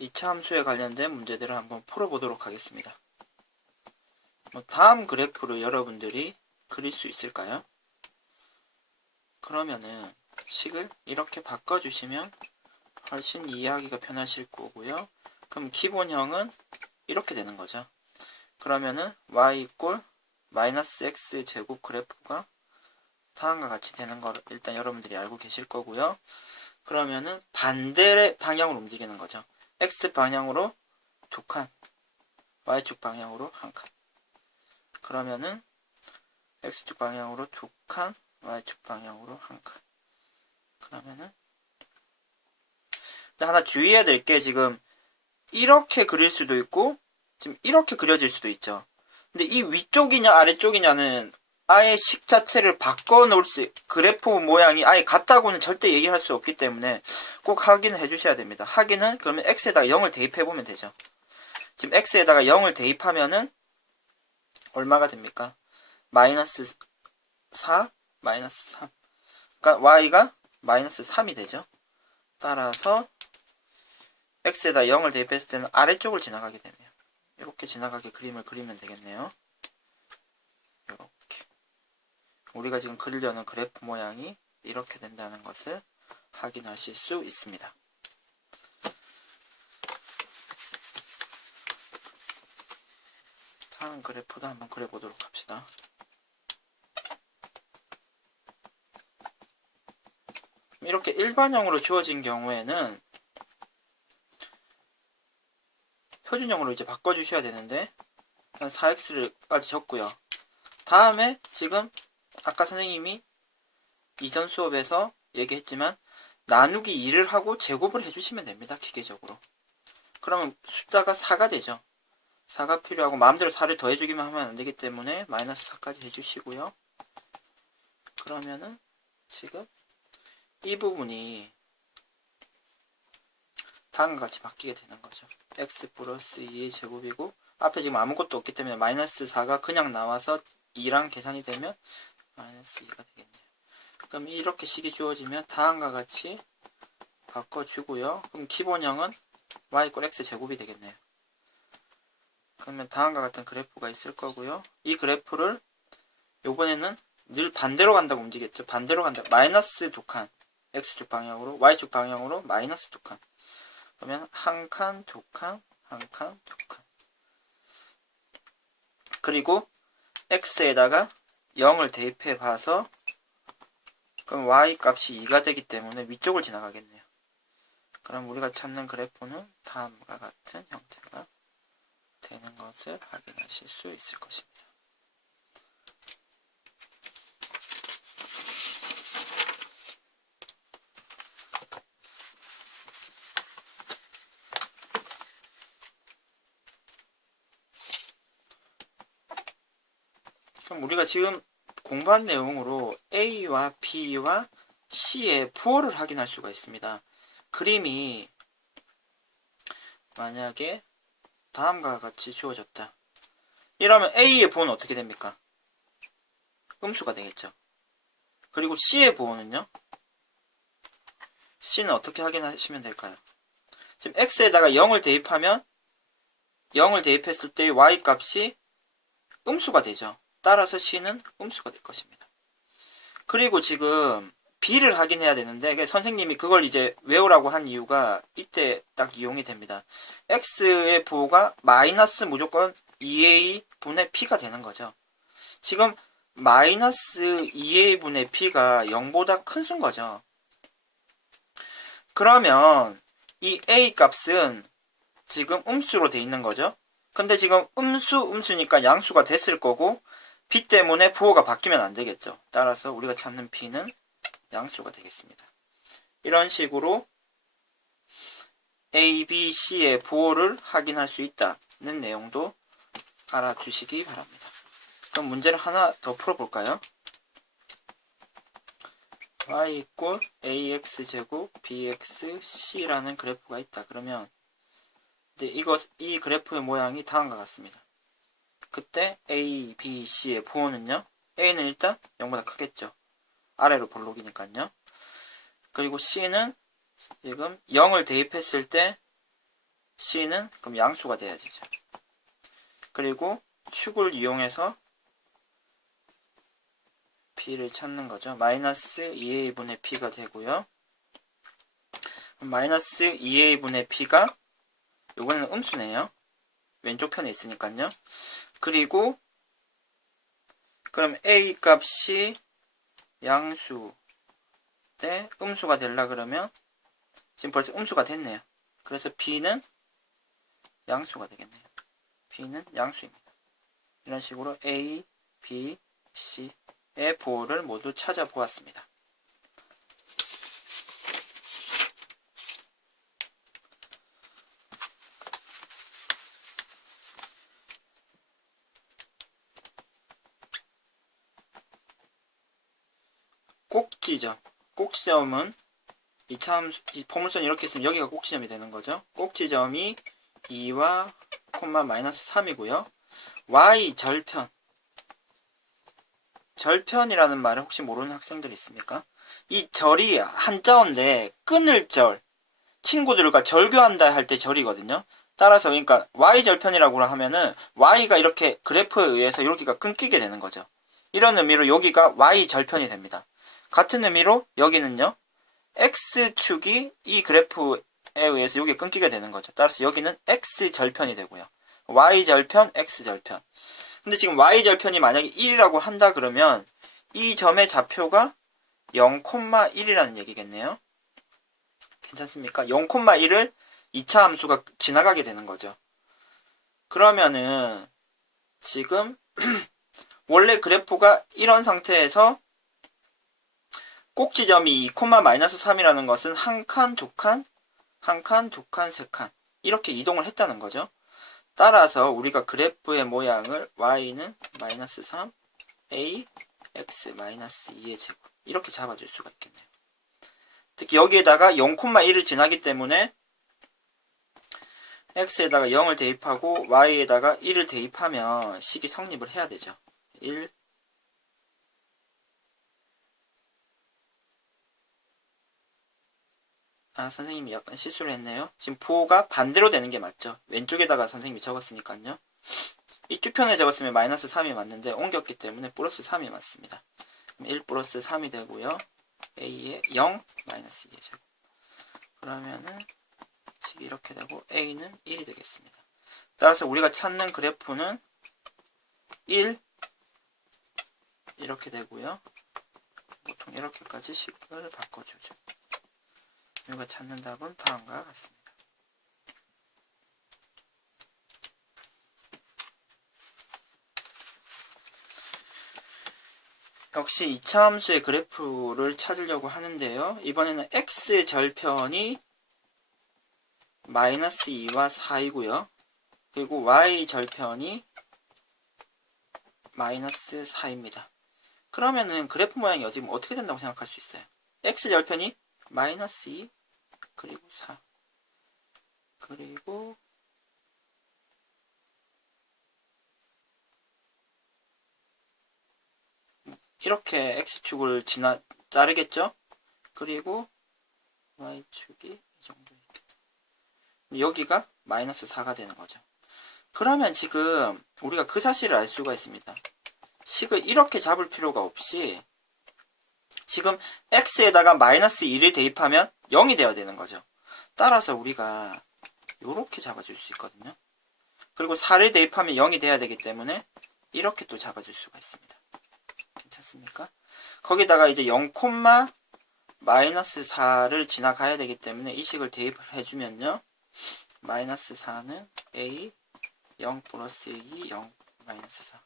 2차 함수에 관련된 문제들을 한번 풀어보도록 하겠습니다. 다음 그래프를 여러분들이 그릴 수 있을까요? 그러면은 식을 이렇게 바꿔주시면 훨씬 이해하기가 편하실 거고요. 그럼 기본형은 이렇게 되는 거죠. 그러면은 y 이꼴 마이너스 x 제곱 그래프가 다음과 같이 되는 걸 일단 여러분들이 알고 계실 거고요. 그러면은 반대 방향으로 움직이는 거죠. x 방향으로 2칸, y축 방향으로 1칸. 그러면은 x축 방향으로 2칸, y축 방향으로 1칸. 그러면은 하나 주의해야 될 게 지금 이렇게 그릴 수도 있고 지금 이렇게 그려질 수도 있죠. 근데 이 위쪽이냐 아래쪽이냐는 아예 식 자체를 바꿔놓을 그래프 모양이 아예 같다고는 절대 얘기할 수 없기 때문에 꼭 확인을 해주셔야 됩니다. 확인은 그러면 x에다가 0을 대입해보면 되죠. 지금 x에다가 0을 대입하면은 얼마가 됩니까? 마이너스 4, 마이너스 3. 그러니까 y가 마이너스 3이 되죠. 따라서 x에다 0을 대입했을 때는 아래쪽을 지나가게 되네요. 이렇게 지나가게 그림을 그리면 되겠네요. 이렇게. 우리가 지금 그리려는 그래프 모양이 이렇게 된다는 것을 확인하실 수 있습니다. 다음 그래프도 한번 그려보도록 합시다. 이렇게 일반형으로 주어진 경우에는 표준형으로 이제 바꿔주셔야 되는데 4x를까지 적고요. 다음에 지금 아까 선생님이 이전 수업에서 얘기했지만 나누기 2를 하고 제곱을 해주시면 됩니다. 기계적으로. 그러면 숫자가 4가 되죠. 4가 필요하고 마음대로 4를 더해주기만 하면 안되기 때문에 마이너스 4까지 해주시고요. 그러면은 지금 이 부분이 다음과 같이 바뀌게 되는 거죠. x 플러스 2의 제곱이고 앞에 지금 아무것도 없기 때문에 마이너스 4가 그냥 나와서 2랑 계산이 되면 마이너스 2가 되겠네요. 그럼 이렇게 식이 주어지면 다음과 같이 바꿔주고요. 그럼 기본형은 y = x 제곱이 되겠네요. 그러면 다음과 같은 그래프가 있을 거고요. 이 그래프를 요번에는 늘 반대로 간다고 움직였죠. 반대로 간다. 마이너스 2칸 x축 방향으로 y축 방향으로 마이너스 2칸. 그러면 1칸, 2칸, 1칸, 2칸. 그리고 x에다가 0을 대입해 봐서 그럼 y 값이 2가 되기 때문에 위쪽을 지나가겠네요. 그럼 우리가 찾는 그래프는 다음과 같은 형태가 되는 것을 확인하실 수 있을 것입니다. 그럼 우리가 지금 공부한 내용으로 A와 B와 C의 부호를 확인할 수가 있습니다. 그림이 만약에 다음과 같이 주어졌다. 이러면 A의 부호는 어떻게 됩니까? 음수가 되겠죠. 그리고 C의 부호는요? C는 어떻게 확인하시면 될까요? 지금 X에다가 0을 대입하면 0을 대입했을 때 Y 값이 음수가 되죠. 따라서 C는 음수가 될 것입니다. 그리고 지금 B를 확인해야 되는데 선생님이 그걸 이제 외우라고 한 이유가 이때 딱 이용이 됩니다. X의 부호가 마이너스 무조건 2A 분의 P가 되는 거죠. 지금 마이너스 2A 분의 P가 0보다 큰 수인 거죠. 그러면 이 A 값은 지금 음수로 돼 있는 거죠. 근데 지금 음수니까 양수가 됐을 거고 B 때문에 부호가 바뀌면 안 되겠죠. 따라서 우리가 찾는 B는 양수가 되겠습니다. 이런 식으로 A, B, C의 부호를 확인할 수 있다는 내용도 알아주시기 바랍니다. 그럼 문제를 하나 더 풀어볼까요? y = ax제곱 bxc라는 그래프가 있다. 그러면 이 그래프의 모양이 다음과 같습니다. 그때 A, B, C의 부호는요. A는 일단 0보다 크겠죠. 아래로 볼록이니까요. 그리고 C는 지금 0을 대입했을 때 C는 그럼 양수가 돼야지. 그리고 축을 이용해서 P를 찾는 거죠. 마이너스 2A분의 P가 되고요. 마이너스 2A분의 P가 요거는 음수네요. 왼쪽 편에 있으니까요. 그리고 그럼 A 값이 양수 대 음수가 되려 그러면 지금 벌써 음수가 됐네요. 그래서 B는 양수가 되겠네요. B는 양수입니다. 이런 식으로 A, B, C의 보호를 모두 찾아보았습니다. 꼭지점. 꼭지점은 이 포물선이 이렇게 있으면 여기가 꼭지점이 되는 거죠. 꼭지점이 2와 콤마 마이너스 3이고요. Y 절편. 절편이라는 말을 혹시 모르는 학생들 있습니까? 이 절이 한자어인데 끊을 절. 친구들과 절교한다 할 때 절이거든요. 따라서 그러니까 Y 절편이라고 하면은 Y가 이렇게 그래프에 의해서 여기가 끊기게 되는 거죠. 이런 의미로 여기가 Y 절편이 됩니다. 같은 의미로 여기는요. X축이 이 그래프에 의해서 여기 끊기게 되는 거죠. 따라서 여기는 X절편이 되고요. Y절편, X절편. 근데 지금 Y절편이 만약에 1이라고 한다 그러면 이 점의 좌표가 0,1이라는 얘기겠네요. 괜찮습니까? 0,1을 2차 함수가 지나가게 되는 거죠. 그러면은 지금 원래 그래프가 이런 상태에서 꼭지점이 2, 마이너스 3이라는 것은 한 칸, 두 칸, 한 칸, 두 칸, 세 칸 이렇게 이동을 했다는 거죠. 따라서 우리가 그래프의 모양을 y는 마이너스 3, a, x 마이너스 2의 제곱 이렇게 잡아줄 수가 있겠네요. 특히 여기에다가 0,1을 지나기 때문에 x에다가 0을 대입하고 y에다가 1을 대입하면 식이 성립을 해야 되죠. 1, 선생님이 약간 실수를 했네요. 지금 보호가 반대로 되는 게 맞죠. 왼쪽에다가 선생님이 적었으니까요. 이쪽 편에 적었으면 마이너스 3이 맞는데 옮겼기 때문에 플러스 3이 맞습니다. 그럼 1 플러스 3이 되고요. a의 0 마이너스 2의 제곱. 그러면은 식이 이렇게 되고 a는 1이 되겠습니다. 따라서 우리가 찾는 그래프는 1 이렇게 되고요. 보통 이렇게까지 식을 바꿔주죠. 우리가 찾는 답은 다음과 같습니다. 역시 2차 함수의 그래프를 찾으려고 하는데요. 이번에는 x의 절편이 마이너스 2와 4이고요. 그리고 y 절편이 마이너스 4입니다. 그러면은 그래프 모양이 지금 어떻게 된다고 생각할 수 있어요? x 절편이 마이너스 2 그리고 4 그리고 이렇게 x축을 자르겠죠? 그리고 y축이 이 정도 여기가 마이너스 4가 되는 거죠. 그러면 지금 우리가 그 사실을 알 수가 있습니다. 식을 이렇게 잡을 필요가 없이 지금 x에다가 마이너스 1을 대입하면 0이 되어야 되는 거죠. 따라서 우리가 이렇게 잡아줄 수 있거든요. 그리고 4를 대입하면 0이 돼야 되기 때문에 이렇게 또 잡아줄 수가 있습니다. 괜찮습니까? 거기다가 이제 0, 마이너스 4를 지나가야 되기 때문에 이 식을 대입을 해주면요. 마이너스 4는 a 0 플러스 2 0 마이너스 4.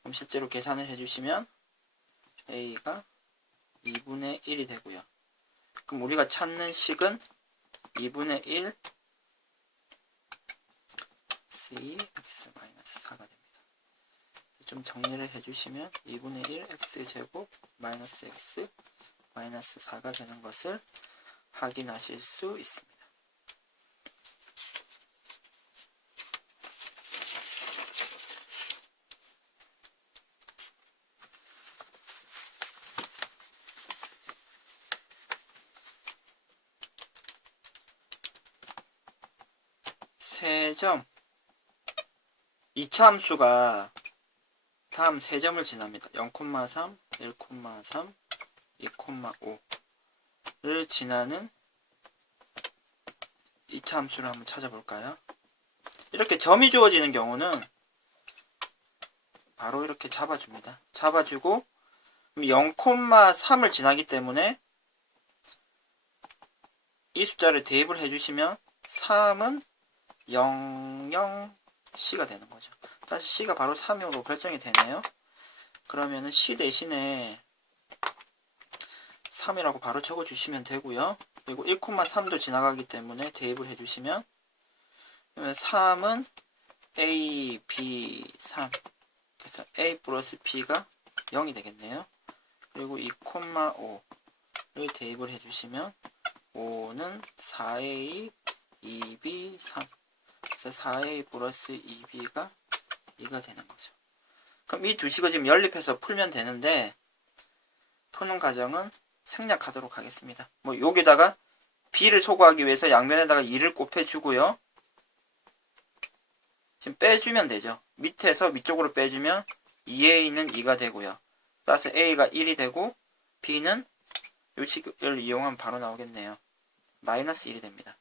그럼 실제로 계산을 해주시면 a가 2분의 1이 되고요. 그럼 우리가 찾는 식은 2분의 1 c x 마이너스 4가 됩니다. 좀 정리를 해주시면 2분의 1 x제곱 마이너스 x 마이너스 4가 되는 것을 확인하실 수 있습니다. 3점 2차 함수가 다음 3점을 지납니다. 0,3, 1,3, 2,5를 지나는 2차 함수를 한번 찾아볼까요? 이렇게 점이 주어지는 경우는 바로 이렇게 잡아줍니다. 잡아주고 0,3을 지나기 때문에 이 숫자를 대입을 해주시면 3은 00C가 되는 거죠. 다시 C가 바로 3으로 결정이 되네요. 그러면은 C 대신에 3이라고 바로 적어주시면 되고요. 그리고 1,3도 지나가기 때문에 대입을 해주시면 3은 A, B, 3 그래서 A 플러스 B가 0이 되겠네요. 그리고 2,5를 대입을 해주시면 5는 4A, 2B, 3 그래서 4A 플러스 2B가 2가 되는 거죠. 그럼 이 두 식을 지금 연립해서 풀면 되는데 푸는 과정은 생략하도록 하겠습니다. 뭐 여기다가 B를 소거하기 위해서 양변에다가 2를 곱해주고요. 지금 빼주면 되죠. 밑에서 위쪽으로 빼주면 2A는 2가 되고요. 따라서 A가 1이 되고 B는 이 식을 이용하면 바로 나오겠네요. 마이너스 1이 됩니다.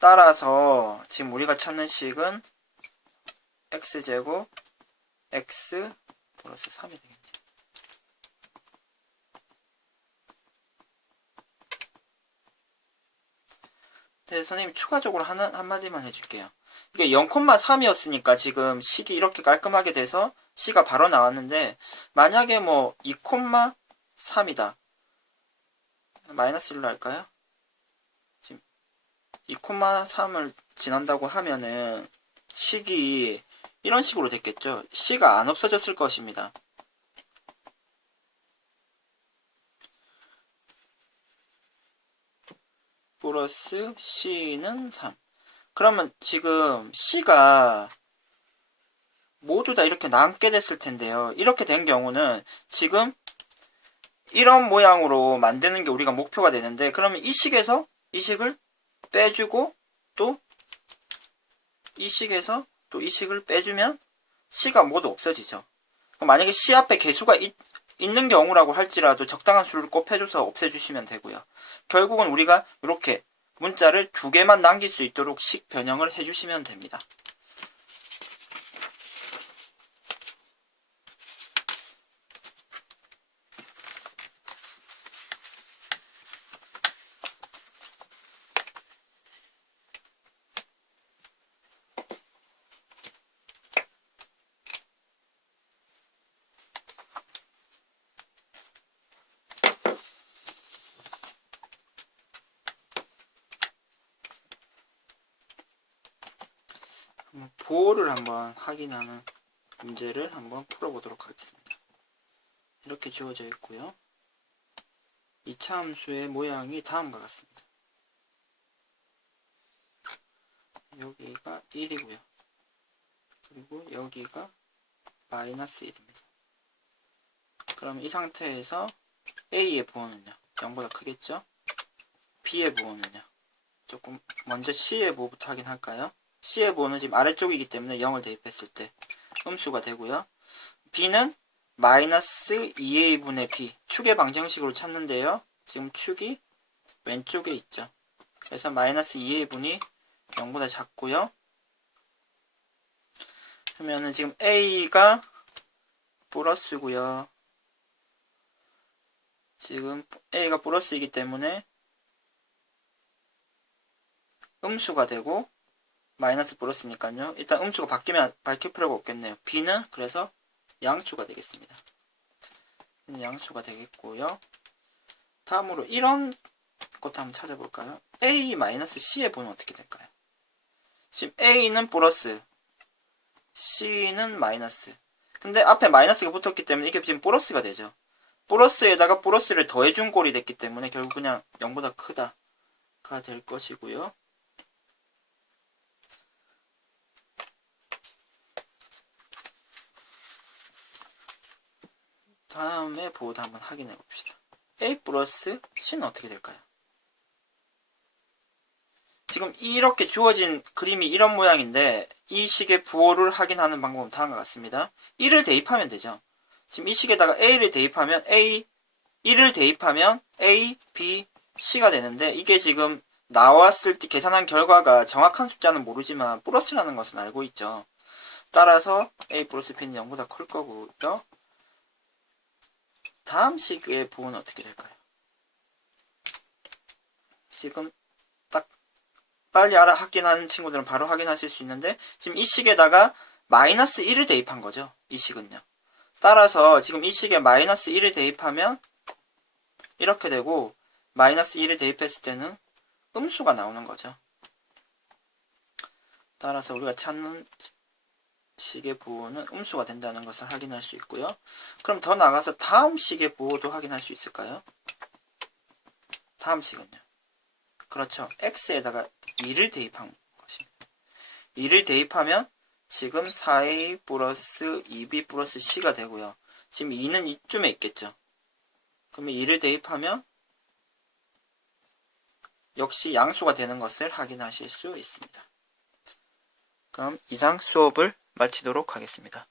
따라서 지금 우리가 찾는 식은 x제곱 x 플러스 3이 되겠네요. 네, 선생님 추가적으로 한마디만 해줄게요. 이게 0,3이었으니까 지금 식이 이렇게 깔끔하게 돼서 C가 바로 나왔는데 만약에 뭐 2,3이다. 마이너스 1로 할까요? 지금 2,3을 지난다고 하면은 식이 이런 식으로 됐겠죠. C가 안 없어졌을 것입니다. 플러스 C는 3. 그러면 지금 C가 모두 다 이렇게 남게 됐을 텐데요. 이렇게 된 경우는 지금 이런 모양으로 만드는 게 우리가 목표가 되는데 그러면 이 식에서 이 식을 빼주고 또 이 식에서 또 이 식을 빼주면 C가 모두 없어지죠. 만약에 C 앞에 개수가 있는 경우라고 할지라도 적당한 수를 곱해줘서 없애주시면 되고요. 결국은 우리가 이렇게 문자를 2개만 남길 수 있도록 식 변형을 해주시면 됩니다. 보호를 한번 확인하는 문제를 한번 풀어보도록 하겠습니다. 이렇게 주어져 있고요. 2차 함수의 모양이 다음과 같습니다. 여기가 1이고요. 그리고 여기가 마이너스 1입니다. 그럼 이 상태에서 A의 부호는요? 0보다 크겠죠? B의 부호는요? 조금 먼저 C의 부호부터 확인할까요? C의 부호는 지금 아래쪽이기 때문에 0을 대입했을 때 음수가 되고요. B는 마이너스 2A분의 B 축의 방정식으로 찾는데요. 지금 축이 왼쪽에 있죠. 그래서 마이너스 2A분이 0보다 작고요. 그러면은 지금 A가 플러스고요. 지금 A가 플러스이기 때문에 음수가 되고 마이너스 플러스니까요. 일단 음수가 바뀌면 밝힐 필요가 없겠네요. B는 그래서 양수가 되겠습니다. 양수가 되겠고요. 다음으로 이런 것도 한번 찾아볼까요? A-C의 부호는 어떻게 될까요? 지금 A는 플러스, C는 마이너스. 근데 앞에 마이너스가 붙었기 때문에 이게 지금 플러스가 되죠. 플러스에다가 플러스를 더해준 꼴이 됐기 때문에 결국 그냥 0보다 크다가 될 것이고요. 다음에 보호도 한번 확인해 봅시다. A 플러스 C는 어떻게 될까요? 지금 이렇게 주어진 그림이 이런 모양인데 이 식의 부호를 확인하는 방법은 다음과 같습니다. 1을 대입하면 되죠. 지금 이 식에다가 A를 대입하면 A, 1을 대입하면 A, B, C가 되는데 이게 지금 나왔을 때 계산한 결과가 정확한 숫자는 모르지만 플러스라는 것은 알고 있죠. 따라서 A 플러스 B는 0보다 클 거고요. 다음 식의 부호는 어떻게 될까요? 지금 딱 빨리 확인하는 친구들은 바로 확인하실 수 있는데 지금 이 식에다가 마이너스 1을 대입한 거죠. 이 식은요. 따라서 지금 이 식에 마이너스 1을 대입하면 이렇게 되고 마이너스 1을 대입했을 때는 음수가 나오는 거죠. 따라서 우리가 찾는 식의 부호는 음수가 된다는 것을 확인할 수 있고요. 그럼 더 나가서 다음 식의 부호도 확인할 수 있을까요? 다음 식은요. 그렇죠. x에다가 2를 대입한 것입니다. 2를 대입하면 지금 4a 플러스 2b 플러스 c가 되고요. 지금 2는 이쯤에 있겠죠. 그러면 2를 대입하면 역시 양수가 되는 것을 확인하실 수 있습니다. 그럼 이상 수업을 마치도록 하겠습니다.